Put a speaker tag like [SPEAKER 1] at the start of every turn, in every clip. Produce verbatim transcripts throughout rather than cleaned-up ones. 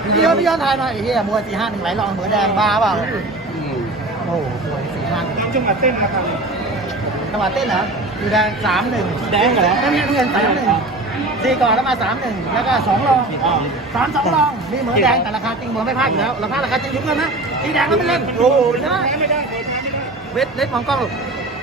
[SPEAKER 1] พี่ยอดพี่ยอดทายหน่อยไอ้เหี้ยมวยสี่ห้าหนึ่งไหลรองเหมือนแดงบ้าเปล่าโอ้โหมวยสี่ห้าจังหวะเต้นนะครับจังหวะเต้นเหรอคือแดงสามหนึ่งแดงเหรอไม่เงินสามหนึ่งสี่ก่อนแล้วมาสามหนึ่งแล้วก็สองรองสามสองรองนี่เหมือนแดงแต่ราคาจริงเหมือนไม่พลาดอยู่แล้วราคาราคาจริงยุ่งกันนะสีแดงแล้วไม่เล่นโอ้โหใช่ไหมเวทเล็ดมองกล้องลูก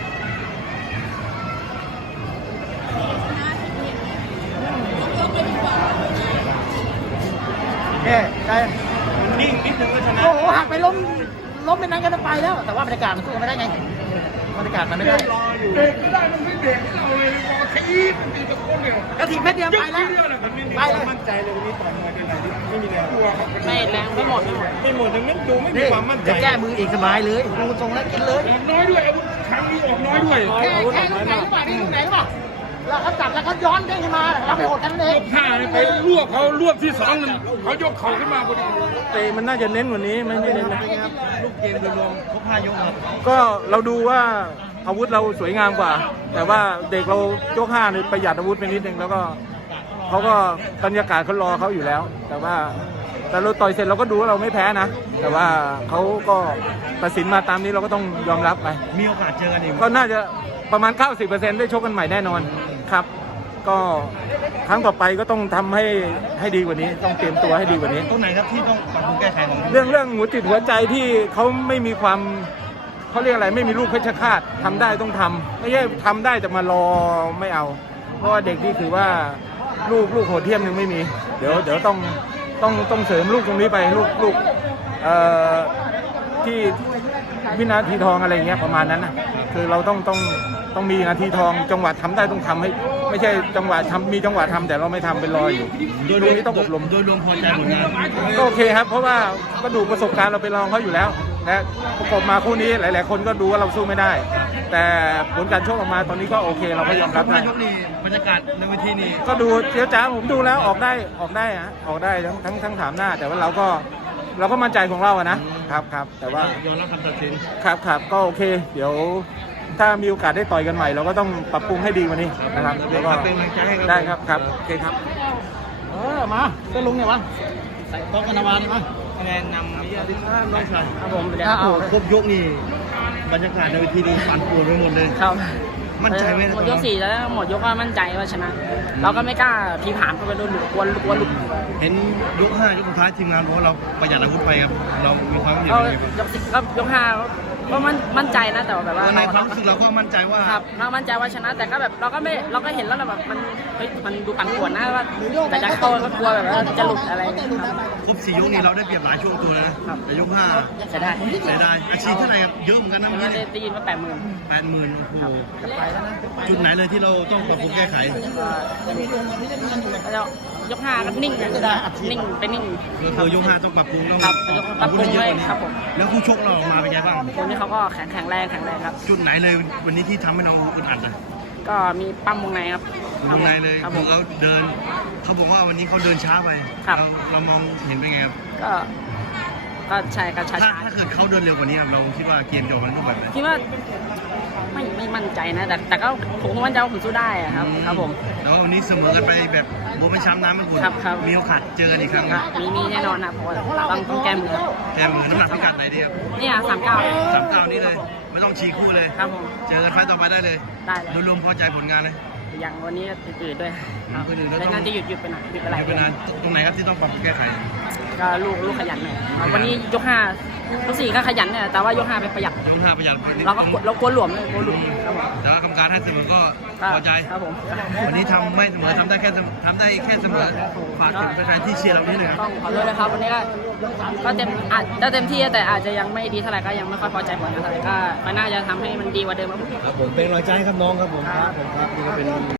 [SPEAKER 1] โอเคได้นิ่งนิดนึงก็ชนะโอ้โหหักไปล้มล้มเป็นนั้นกันไปแล้วแต่ว่าบรรยากาศมันสู้กันไม่ได้ไงบรรยากาศมันไม่ได้เบรกไม่ได้มันไม่เบรกเราเลยรอทีมันตีตะโกนเดียวกระถิ่นเม็ดเดียวไปแล้วไปเลยมั่นใจเลยวันนี้ต่อยมวยเป็นไรที่ไม่มีแรงกลัวไม่แรงไม่หมดไม่หมดไม่หมดแต่ไม่ดูไม่มีความมั่นใจแก้มืออีกสบายเลยดูทรงแล้วกินเลยน้อยด้วยอาวุธครั้งนี้ออกน้อยด้วยแค่แค่ไหนหรือเปล่านี่ตรงไหนหรือเปล่าแล้วเขาจับแล้วเขาย้อนเด้งขึ้นมาเราไปหดกันนั่นเองห้าไปรวบเขารวบที่สองเขายกเข่าขึ้นมาพอดีเตะมันน่าจะเน้นกว่านี้ไม่ไม่เน้นนะลูกเกมโดยรวมครบห้ายกครับก็เราดูว่าอาวุธเราสวยงามกว่าแต่ว่าเด็กเรายกห้าเนี่ยประหยัดอาวุธไปนิดนึงแล้วก็เขาก็บรรยากาศเขารอเขาอยู่แล้ว แต่ว่าแต่เราต่อยเสร็จเราก็ดูว่าเราไม่แพ้นะแต่ว่าเขาก็ตัดสินมาตามนี้เราก็ต้องยอมรับไปมีโอกาสเจอกันอีกก็น่าจะประมาณ เก้าสิบเปอร์เซ็นต์ ได้ชกกันใหม่แน่นอนครับก็ครั้งต่อไปก็ต้องทำให้ให้ดีกว่านี้ต้องเตรียมตัวให้ดีกว่านี้ตรงไหนครับที่ต้องปรับปรุงแก้ไขของเรื่องเรื่องหัวจิตหัวใจที่เขาไม่มีความเขาเรียกอะไรไม่มีลูกเพชฌฆาตทำได้ต้องทำไม่ใช่ทำได้แต่มารอไม่เอาเพราะว่าเด็กที่ถือว่าลูกลูกโหดเทียมยังไม่มีเดี๋ยวเดี๋ยวต้องต้องต้องเสริมลูกตรงนี้ไปลูกลูกเอ่อที่วินาทีทองอะไรเงี้ยประมาณนั้นนะคือเราต้องต้องต้องมีนาทีทองจังหวะทำได้ต้องทำให้ไม่ใช่จังหวะทำมีจังหวะทำแต่เราไม่ทำเป็นรอยอยู่โดยรวมนี้ต้องอบรมโดยรวมพอใจผลงานก็โอเคครับเพราะว่าก็ดูประสบการณ์เราไปลองเขาอยู่แล้วและประกบมาคู่นี้หลายๆคนก็ดูว่าเราสู้ไม่ได้แต่ผลการชกออกมาตอนนี้ก็โอเคเราก็ยอมรับได้ยกนี้บรรยากาศในเวทีนี้ก็ดูเจียวจ้าผมดูแล้วออกได้ออกได้ฮะออกได้ทั้งทั้งทั้งถามหน้าแต่ว่าเราก็เราก็มั่นใจของเราอะนะครับครับแต่ว่ายอมรับคำตัดสินครับครับก็โอเคเดี๋ยวถ้ามีโอกาสได้ต่อยกันใหม่เราก็ต้องปรับปรุงให้ดีกว่านี้นะครับแล้วก็เป็นกำลังใจให้ได้ครับครับโอเคครับเออมาเจ้าลุงเนี่ยวะใส่โต๊ะกันนาวานี่มาคะแนนนำวิทยาดิษฐ์น้องชายครับผมเดี๋ยวเอาครบยกนี่บรรยากาศในเวทีนี้ปั่นป่วนไปหมดเลยครับมั่นใจไหมหมดยกสี่แล้วหมดยกก็มั่นใจว่าชนะเราก็ไม่กล้าพีผามเข้าไปโดนหลุดกวนกวนหลุดเห็นยกห้ายกสุดท้ายทีมงานบอกว่าเราประหยัดอาวุธไปครับเรามีความเห็นยังไงบ้างยกสิบก็ยกห้าก็มั่นมั่นใจนะแต่แบบว่าในความรู้สึกเราก็มั่นใจว่าครับเรามั่นใจว่าชนะแต่ก็แบบเราก็ไม่เราก็เห็นแล้วแบบมันเฮ้ยมันดูปั่นป่วนนะว่าแต่จะเข้าก็กลัวแบบว่าจะหลุดอะไรครบสี่ยกนี้เราได้เปรียบหลายช่วงตัวนะแต่ยกห้าเสียดายเสียดายอาชีพเท่าไหร่ครับเยอะเหมือนกันนะวันนี้ได้ยินว่าแปดหมื่นแปดหมื่นโอ้โหจุดไหนเลยที่เราต้องปรับปรุงแก้ไขเรายกห้าก็นิ่งนิ่งไปนิ่งคือยกห้าต้องปรับปรุงต้องปรับปรุงเลยครับผมแล้วคู่ชกเราออกมาเป็นไงบ้างคนนี้เขาก็แข็งแข็งแรงแข็งแรงครับจุดไหนเลยวันนี้ที่ทำให้เราอึดอัดนะก็มีปั้มวงในครับวงในเลยคือเขาเดินเขาบอกว่าวันนี้เขาเดินช้าไปเราเรามองเห็นเป็นไงครับก็ก็ใช่ก็ช้าถ้าเกิดเขาเดินเร็วกว่านี้เราคิดว่าเกมจะออกมารูปแบบไหนคิดว่าไม่ไม่มั่นใจนะแต่แต่ก็ผมมั่นใจว่าผมสู้ได้ครับครับผมแล้ววันนี้เสมอกันไปแบบโบเป็นช้ำน้ำมันบุญมีโอกาสเจอกันอีกครั้งมีมีแน่นอนนะเพราะว่าต้องต้องแก้มือแก้มือน้ำหนักพิกัดไหนดีครับเนี่ยสามเก้าสามเก้านี่เลยไม่ต้องชี้คู่เลยครับผมเจอกันไฟต่อไปได้เลยได้โดยรวมพอใจผลงานเลยอย่างวันนี้ตื่นด้วยแล้วน่าจะหยุดหยุดไปหน่อยหยุดไปหลายนานตรงไหนครับที่ต้องปรับแก้ไขก็ลูกลูกขยันหน่อยวันนี้ยกห้ายกสี่ก็ขยันเนี่ยแต่ว่ายกห้าไปประหยัดยกห้าประหยัดเราก็เรากลัวหลวมเลยกลัวหลวมแต่ว่ากรรมการให้เสมอก็พอใจครับผมวันนี้ทำไม่เสมอทำได้แค่ทำได้แค่เสมอฝากถึงแฟนที่เชียร์เรานี่เลยครับต้องขอโทษนะครับวันนี้ก็ก็เต็มอาจจะเต็มที่แต่อาจจะยังไม่ดีเท่าไหร่ก็ยังไม่ค่อยพอใจผลเท่าไหร่ก็น่าจะทำให้มันดีกว่าเดิมครับผมเป็นรอยใจครับน้องครับผมครับผมครับนี่ก็เป็น